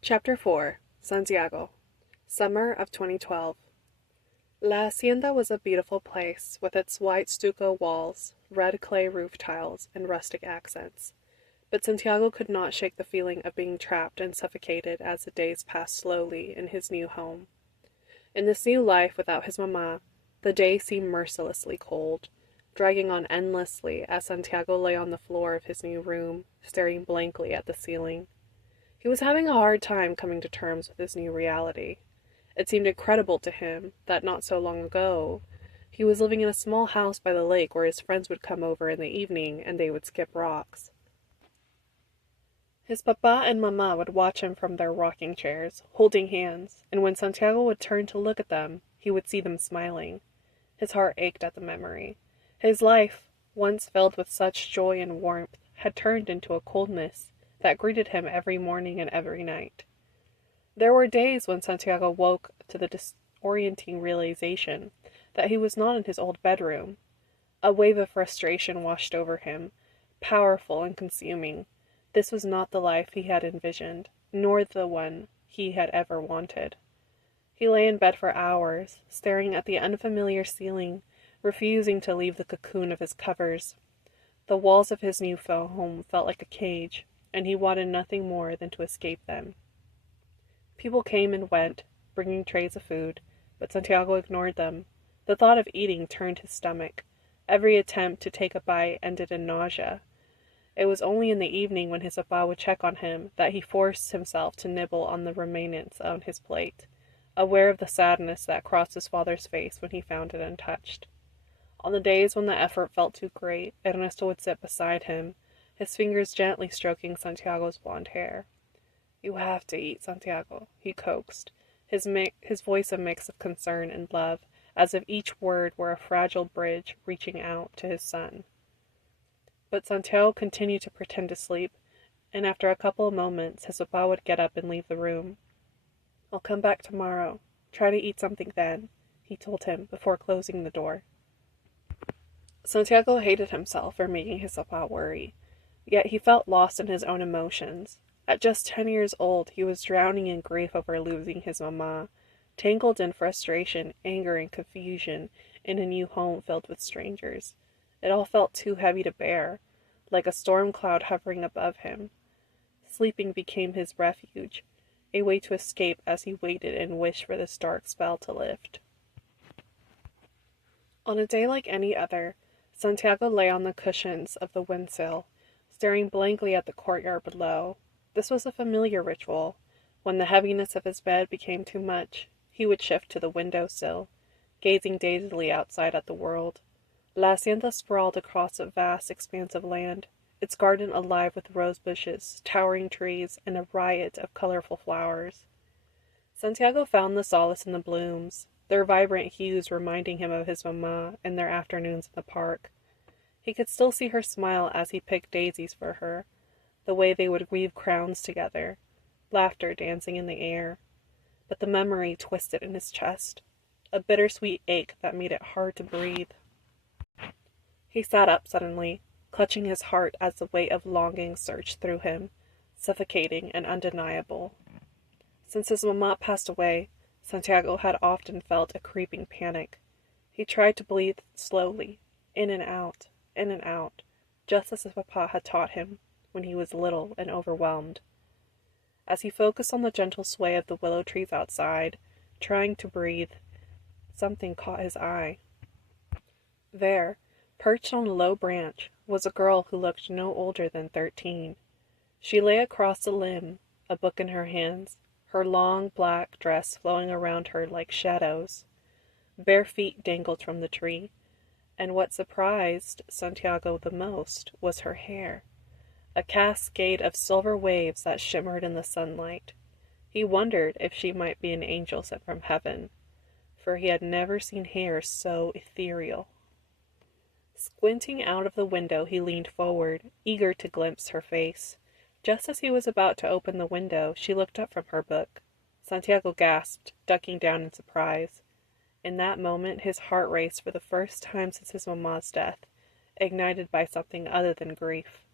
Chapter 4 Santiago Summer of 2012 La Hacienda was a beautiful place, with its white stucco walls, red clay roof tiles, and rustic accents. But Santiago could not shake the feeling of being trapped and suffocated as the days passed slowly in his new home. In this new life without his mamá, the day seemed mercilessly cold, dragging on endlessly as Santiago lay on the floor of his new room, staring blankly at the ceiling. He was having a hard time coming to terms with his new reality. It seemed incredible to him that not so long ago he was living in a small house by the lake where his friends would come over in the evening and they would skip rocks. His papa and mamá would watch him from their rocking chairs, holding hands, and when Santiago would turn to look at them, he would see them smiling. His heart ached at the memory. His life, once filled with such joy and warmth, had turned into a coldness that greeted him every morning and every night. There were days when Santiago woke to the disorienting realization that he was not in his old bedroom. A wave of frustration washed over him, powerful and consuming. This was not the life he had envisioned, nor the one he had ever wanted. He lay in bed for hours, staring at the unfamiliar ceiling, refusing to leave the cocoon of his covers. The walls of his new home felt like a cage, and he wanted nothing more than to escape them. People came and went, bringing trays of food, but Santiago ignored them. The thought of eating turned his stomach. Every attempt to take a bite ended in nausea. It was only in the evening when his papa would check on him that he forced himself to nibble on the remains on his plate, aware of the sadness that crossed his father's face when he found it untouched. On the days when the effort felt too great, Ernesto would sit beside him, his fingers gently stroking Santiago's blonde hair. "You have to eat, Santiago," he coaxed, his voice a mix of concern and love, as if each word were a fragile bridge reaching out to his son. But Santiago continued to pretend to sleep, and after a couple of moments his papa would get up and leave the room. "I'll come back tomorrow. Try to eat something then," he told him before closing the door. Santiago hated himself for making his papa worry, yet he felt lost in his own emotions. At just 10 years old, he was drowning in grief over losing his mamá, tangled in frustration, anger, and confusion in a new home filled with strangers. It all felt too heavy to bear, like a storm cloud hovering above him. Sleeping became his refuge, a way to escape as he waited and wished for this dark spell to lift. On a day like any other, Santiago lay on the cushions of the windsill, staring blankly at the courtyard below. This was a familiar ritual. When the heaviness of his bed became too much, he would shift to the windowsill, gazing dazedly outside at the world. La Hacienda sprawled across a vast expanse of land, its garden alive with rose bushes, towering trees, and a riot of colorful flowers. Santiago found the solace in the blooms, their vibrant hues reminding him of his mamá and their afternoons in the park. He could still see her smile as he picked daisies for her, the way they would weave crowns together, laughter dancing in the air. But the memory twisted in his chest, a bittersweet ache that made it hard to breathe. He sat up suddenly, clutching his heart as the weight of longing surged through him, suffocating and undeniable. Since his mamá passed away, Santiago had often felt a creeping panic. He tried to breathe slowly, in and out, just as his papa had taught him when he was little and overwhelmed. As he focused on the gentle sway of the willow trees outside, trying to breathe, something caught his eye. There, perched on a low branch, was a girl who looked no older than 13. She lay across the limb, a book in her hands, her long black dress flowing around her like shadows. Bare feet dangled from the tree, and what surprised Santiago the most was her hair, a cascade of silver waves that shimmered in the sunlight. He wondered if she might be an angel sent from heaven, for he had never seen hair so ethereal. Squinting out of the window, he leaned forward, eager to glimpse her face. Just as he was about to open the window, she looked up from her book. Santiago gasped, ducking down in surprise. In that moment, his heart raced for the first time since his mamma's death, ignited by something other than grief.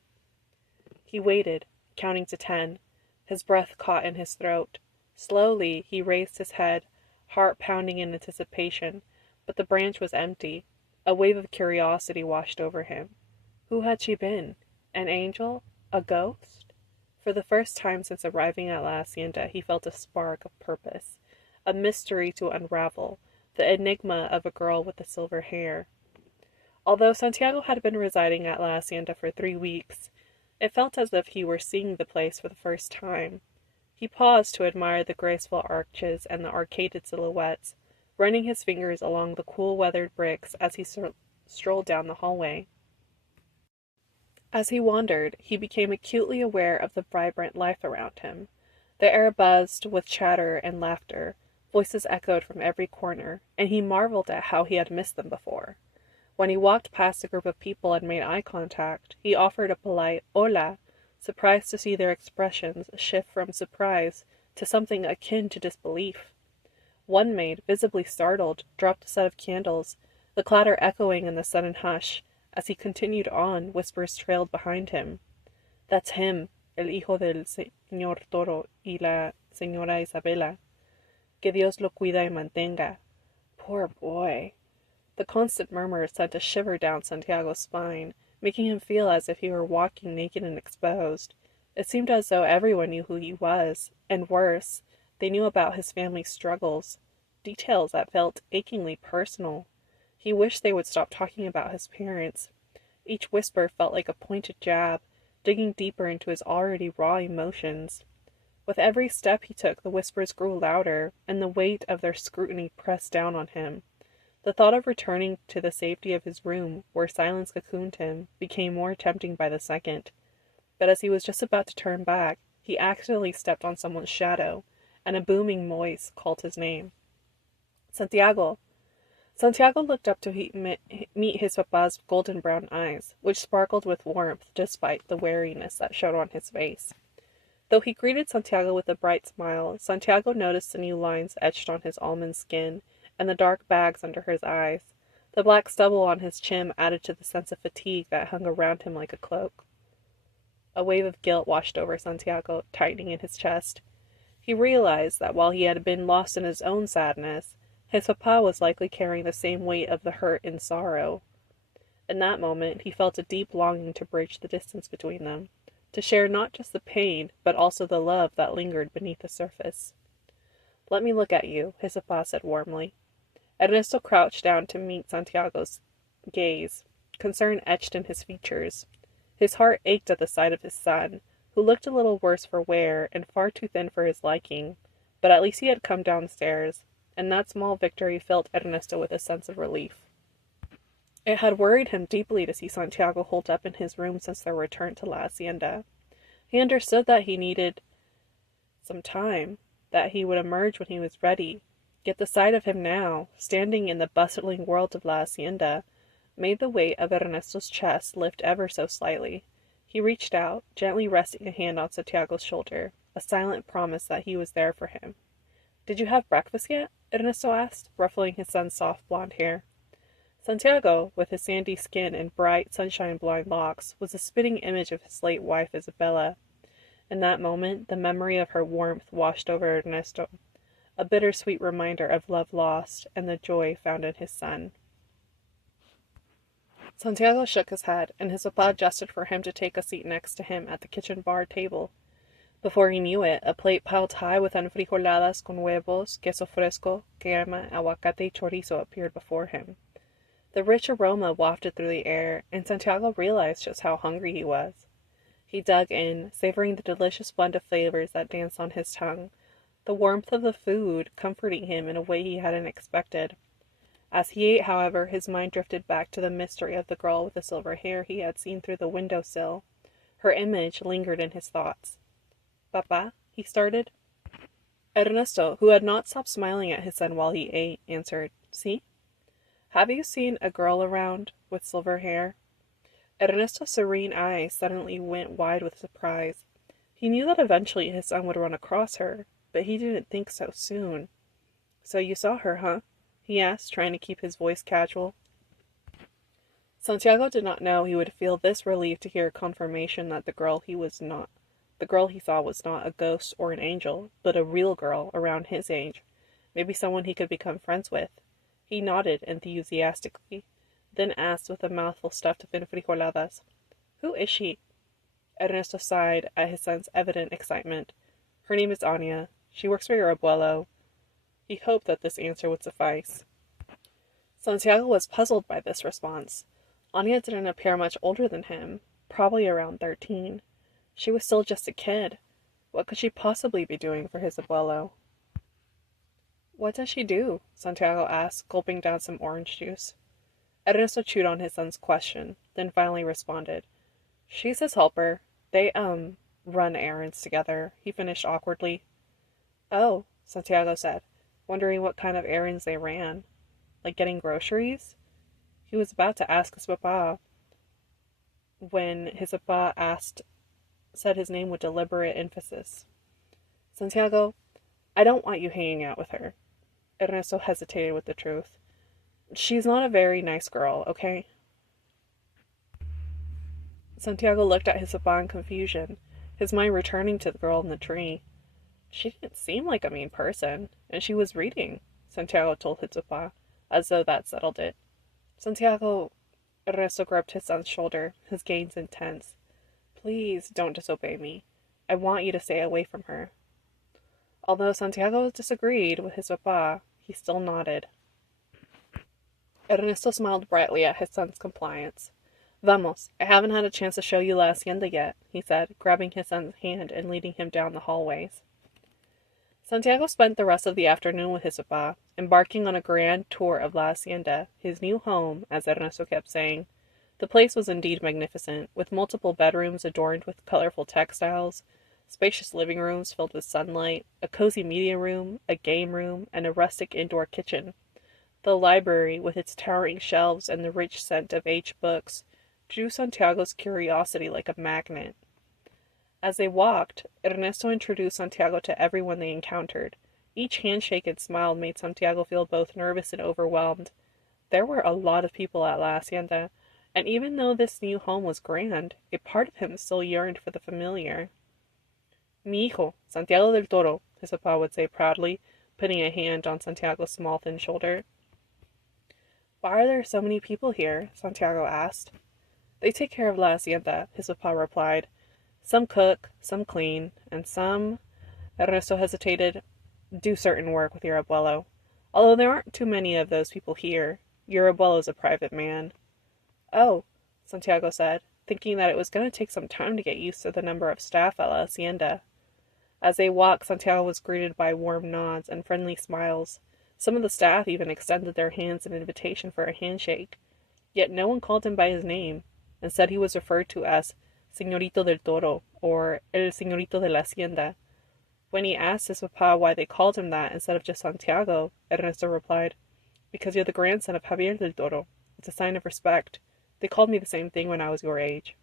He waited, counting to 10, His breath caught in his throat. Slowly, he raised his head, heart pounding in anticipation, but the branch was empty. A wave of curiosity washed over him. Who had she been? An angel? A ghost? For the first time since arriving at La Hacienda, he felt a spark of purpose, a mystery to unravel, the enigma of a girl with the silver hair. Although Santiago had been residing at La Hacienda for 3 weeks, it felt as if he were seeing the place for the first time. He paused to admire the graceful arches and the arcaded silhouettes, running his fingers along the cool weathered bricks as he strolled down the hallway. As he wandered, he became acutely aware of the vibrant life around him. The air buzzed with chatter and laughter, voices echoed from every corner, and he marveled at how he had missed them before. When he walked past a group of people and made eye contact, he offered a polite "Hola," surprised to see their expressions shift from surprise to something akin to disbelief. One maid, visibly startled, dropped a set of candles, the clatter echoing in the sudden hush. As he continued on, whispers trailed behind him. "That's him, el hijo del señor Toro y la señora Isabela. Que Dios lo cuida y mantenga." Poor boy. The constant murmur sent a shiver down Santiago's spine, making him feel as if he were walking naked and exposed. It seemed as though everyone knew who he was, and worse, they knew about his family's struggles, details that felt achingly personal. He wished they would stop talking about his parents. Each whisper felt like a pointed jab, digging deeper into his already raw emotions. With every step he took, the whispers grew louder, and the weight of their scrutiny pressed down on him. The thought of returning to the safety of his room, where silence cocooned him, became more tempting by the second. But as he was just about to turn back, he accidentally stepped on someone's shadow, and a booming voice called his name. "Santiago!" Santiago looked up to meet his papa's golden brown eyes, which sparkled with warmth despite the wariness that showed on his face. Though he greeted Santiago with a bright smile, Santiago noticed the new lines etched on his almond skin, and the dark bags under his eyes. The black stubble on his chin added to the sense of fatigue that hung around him like a cloak. A wave of guilt washed over Santiago, tightening in his chest. He realized that while he had been lost in his own sadness, his papa was likely carrying the same weight of the hurt and sorrow. In that moment, he felt a deep longing to bridge the distance between them, to share not just the pain, but also the love that lingered beneath the surface. "Let me look at you," his papa said warmly. Ernesto crouched down to meet Santiago's gaze, concern etched in his features. His heart ached at the sight of his son, who looked a little worse for wear and far too thin for his liking, but at least he had come downstairs, and that small victory filled Ernesto with a sense of relief. It had worried him deeply to see Santiago holed up in his room since their return to La Hacienda. He understood that he needed some time, that he would emerge when he was ready. Yet the sight of him now, standing in the bustling world of La Hacienda, made the weight of Ernesto's chest lift ever so slightly. He reached out, gently resting a hand on Santiago's shoulder, a silent promise that he was there for him. "Did you have breakfast yet?" Ernesto asked, ruffling his son's soft blonde hair. Santiago, with his sandy skin and bright, sunshine-blind locks, was a spitting image of his late wife Isabella. In that moment, the memory of her warmth washed over Ernesto, a bittersweet reminder of love lost and the joy found in his son. Santiago shook his head, and his papa gestured for him to take a seat next to him at the kitchen bar table. Before he knew it, a plate piled high with enfrijoladas con huevos, queso fresco, crema, aguacate y chorizo appeared before him. The rich aroma wafted through the air, and Santiago realized just how hungry he was. He dug in, savoring the delicious blend of flavors that danced on his tongue, the warmth of the food comforting him in a way he hadn't expected. As he ate, however, his mind drifted back to the mystery of the girl with the silver hair he had seen through the windowsill. Her image lingered in his thoughts. "Papa?" he started. Ernesto, who had not stopped smiling at his son while he ate, answered, "Sí? Have you seen a girl around with silver hair?" Ernesto's serene eyes suddenly went wide with surprise. He knew that eventually his son would run across her, but he didn't think so soon. "So you saw her, huh?" he asked, trying to keep his voice casual. Santiago did not know he would feel this relief to hear confirmation that the girl he was not The girl he saw was not a ghost or an angel, but a real girl around his age, maybe someone he could become friends with. He nodded enthusiastically, then asked with a mouthful stuffed with frijoladas, "Who is she?" Ernesto sighed at his son's evident excitement. "Her name is Anya. She works for your abuelo." He hoped that this answer would suffice. Santiago was puzzled by this response. Anya didn't appear much older than him, probably around 13. She was still just a kid. What could she possibly be doing for his abuelo? "What does she do?" Santiago asked, gulping down some orange juice. Ernesto chewed on his son's question, then finally responded. "She's his helper. They, run errands together," he finished awkwardly. "Oh," Santiago said, wondering what kind of errands they ran. Like getting groceries? He was about to ask his papa when his papa said his name with deliberate emphasis. "Santiago, I don't want you hanging out with her." Ernesto hesitated with the truth. "She's not a very nice girl, okay?" Santiago looked at his papa in confusion, his mind returning to the girl in the tree. "She didn't seem like a mean person, and she was reading," Santiago told his papa, as though that settled it. "Santiago," Ernesto grabbed his son's shoulder, his gaze intense. "Please don't disobey me. I want you to stay away from her." Although Santiago disagreed with his papa, he still nodded. Ernesto smiled brightly at his son's compliance. "Vamos, I haven't had a chance to show you La Hacienda yet," he said, grabbing his son's hand and leading him down the hallways. Santiago spent the rest of the afternoon with his papa, embarking on a grand tour of La Hacienda, his new home, as Ernesto kept saying. The place was indeed magnificent, with multiple bedrooms adorned with colorful textiles, spacious living rooms filled with sunlight, a cozy media room, a game room, and a rustic indoor kitchen. The library, with its towering shelves and the rich scent of aged books, drew Santiago's curiosity like a magnet. As they walked, Ernesto introduced Santiago to everyone they encountered. Each handshake and smile made Santiago feel both nervous and overwhelmed. There were a lot of people at La Hacienda, and even though this new home was grand, a part of him still yearned for the familiar. "Mi hijo, Santiago del Toro," his papa would say proudly, putting a hand on Santiago's small, thin shoulder. "Why are there so many people here?" Santiago asked. "They take care of La Hacienda," his papa replied. "Some cook, some clean, and some," Ernesto hesitated, "do certain work with your abuelo. Although there aren't too many of those people here. Your abuelo's a private man." "Oh," Santiago said, thinking that it was going to take some time to get used to the number of staff at La Hacienda. As they walked, Santiago was greeted by warm nods and friendly smiles. Some of the staff even extended their hands in invitation for a handshake. Yet no one called him by his name. Instead, he was referred to as Señorito del Toro, or El Señorito de la Hacienda. When he asked his papa why they called him that instead of just Santiago, Ernesto replied, "Because you're the grandson of Javier del Toro. It's a sign of respect. They called me the same thing when I was your age."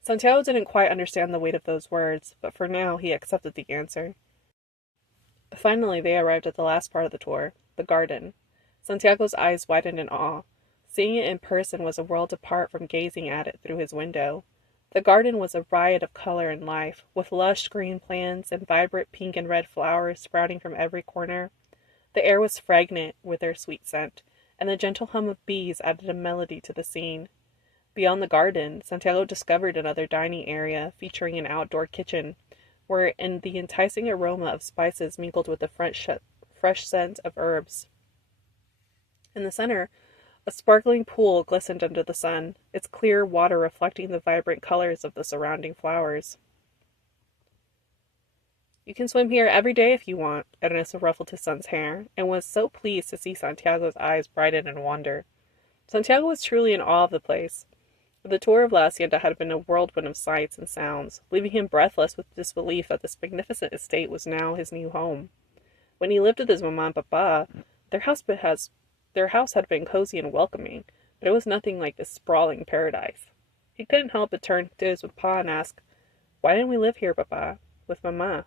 Santiago didn't quite understand the weight of those words, but for now he accepted the answer. Finally, they arrived at the last part of the tour, the garden. Santiago's eyes widened in awe. Seeing it in person was a world apart from gazing at it through his window. The garden was a riot of color and life, with lush green plants and vibrant pink and red flowers sprouting from every corner. The air was fragrant with their sweet scent, and the gentle hum of bees added a melody to the scene. Beyond the garden, Santiago discovered another dining area featuring an outdoor kitchen, where the enticing aroma of spices mingled with the fresh scent of herbs. In the center, a sparkling pool glistened under the sun, its clear water reflecting the vibrant colors of the surrounding flowers. "You can swim here every day if you want," Ernesto ruffled his son's hair, and was so pleased to see Santiago's eyes brighten in wonder. Santiago was truly in awe of the place. The tour of La Hacienda had been a whirlwind of sights and sounds, leaving him breathless with disbelief that this magnificent estate was now his new home. When he lived with his mama and papa, their house had been cozy and welcoming, but it was nothing like this sprawling paradise. He couldn't help but turn to his papa and ask, "Why didn't we live here, papa, with mama?"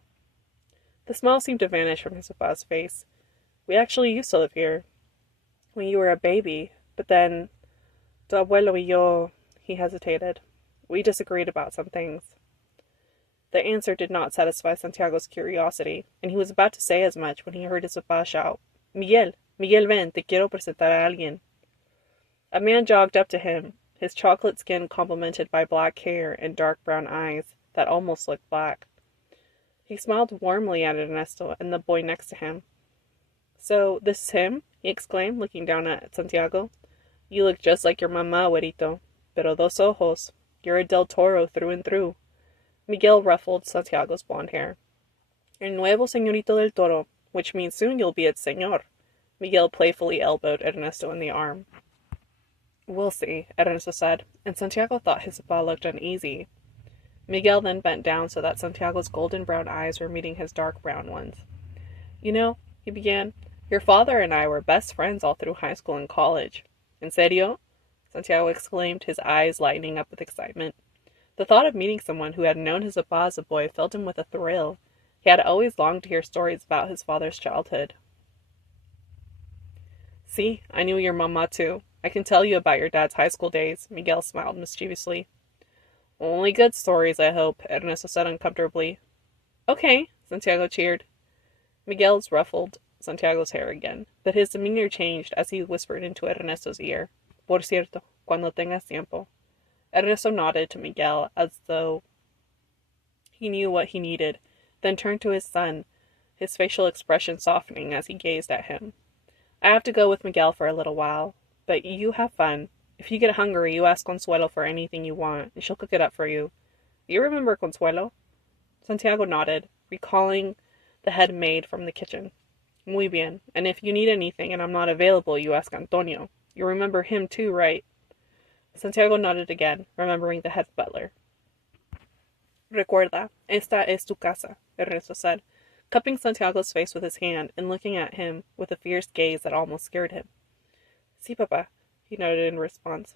The smile seemed to vanish from his papa's face. "We actually used to live here when you were a baby, but then tu abuelo y yo," he hesitated. "We disagreed about some things." The answer did not satisfy Santiago's curiosity, and he was about to say as much when he heard his papá shout, Miguel, Miguel, ven, te quiero presentar a alguien. A man jogged up to him, his chocolate skin complemented by black hair and dark brown eyes that almost looked black. He smiled warmly at Ernesto and the boy next to him. So, this is him? He exclaimed, looking down at Santiago. You look just like your mamá, güerito, pero dos ojos. You're a del Toro through and through. Miguel ruffled Santiago's blonde hair. El nuevo señorito del Toro, which means soon you'll be its señor. Miguel playfully elbowed Ernesto in the arm. We'll see, Ernesto said, and Santiago thought his papá looked uneasy. Miguel then bent down so that Santiago's golden brown eyes were meeting his dark brown ones. You know, he began, your father and I were best friends all through high school and college. En serio? Santiago exclaimed, his eyes lighting up with excitement. The thought of meeting someone who had known his papá as a boy filled him with a thrill. He had always longed to hear stories about his father's childhood. See, I knew your mamá too. I can tell you about your dad's high school days, Miguel smiled mischievously. Only good stories, I hope, Ernesto said uncomfortably. Okay, Santiago cheered. Miguel's ruffled Santiago's hair again, but his demeanor changed as he whispered into Ernesto's ear. Por cierto, cuando tengas tiempo. Ernesto nodded to Miguel as though he knew what he needed, then turned to his son, his facial expression softening as he gazed at him. I have to go with Miguel for a little while, but you have fun. If you get hungry, you ask Consuelo for anything you want, and she'll cook it up for you. Do you remember Consuelo? Santiago nodded, recalling the head maid from the kitchen. Muy bien, and if you need anything and I'm not available, you ask Antonio. You remember him too, right? Santiago nodded again, remembering the head butler. Recuerda, esta es tu casa, Ernesto said, cupping Santiago's face with his hand and looking at him with a fierce gaze that almost scared him. Sí, papá, he nodded in response.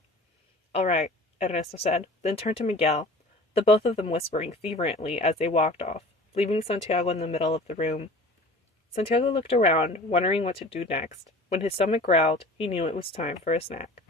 All right, Ernesto said, then turned to Miguel, the both of them whispering fervently as they walked off, leaving Santiago in the middle of the room. Santiago looked around, wondering what to do next. When his stomach growled, he knew it was time for a snack.